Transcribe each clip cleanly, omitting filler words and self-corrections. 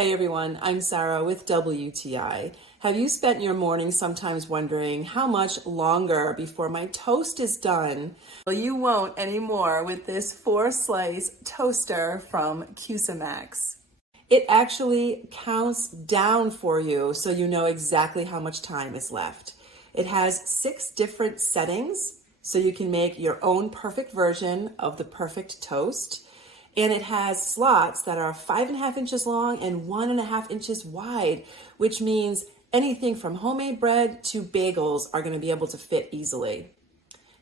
Hey everyone, I'm Sarah with WTI. Have you spent your morning sometimes wondering how much longer before my toast is done? Well, you won't anymore with this 4-slice toaster from CUSIMAX. It actually counts down for you so you know exactly how much time is left. It has 6 different settings so you can make your own perfect version of the perfect toast. And it has slots that are 5.5 inches long and 1.5 inches wide, which means anything from homemade bread to bagels are going to be able to fit easily.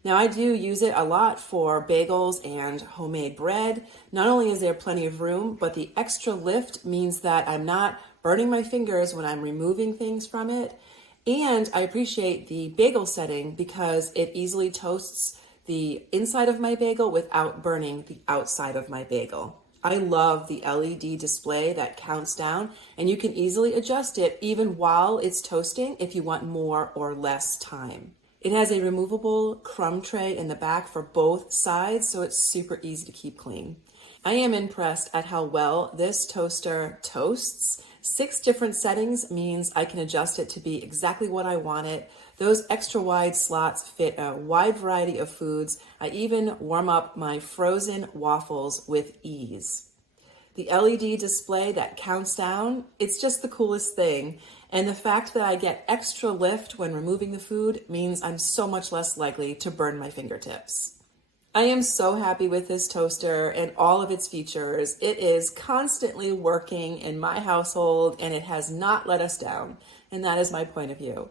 Now, I do use it a lot for bagels and homemade bread. Not only is there plenty of room, but the extra lift means that I'm not burning my fingers when I'm removing things from it. And I appreciate the bagel setting because it easily toasts the inside of my bagel without burning the outside of my bagel. I love the LED display that counts down, and you can easily adjust it even while it's toasting if you want more or less time. It has a removable crumb tray in the back for both sides, so it's super easy to keep clean. I am impressed at how well this toaster toasts. 6 different settings means I can adjust it to be exactly what I want it. Those extra wide slots fit a wide variety of foods. I even warm up my frozen waffles with ease. The LED display that counts down, it's just the coolest thing. And the fact that I get extra lift when removing the food means I'm so much less likely to burn my fingertips. I am so happy with this toaster and all of its features. It is constantly working in my household and it has not let us down. And that is my point of view.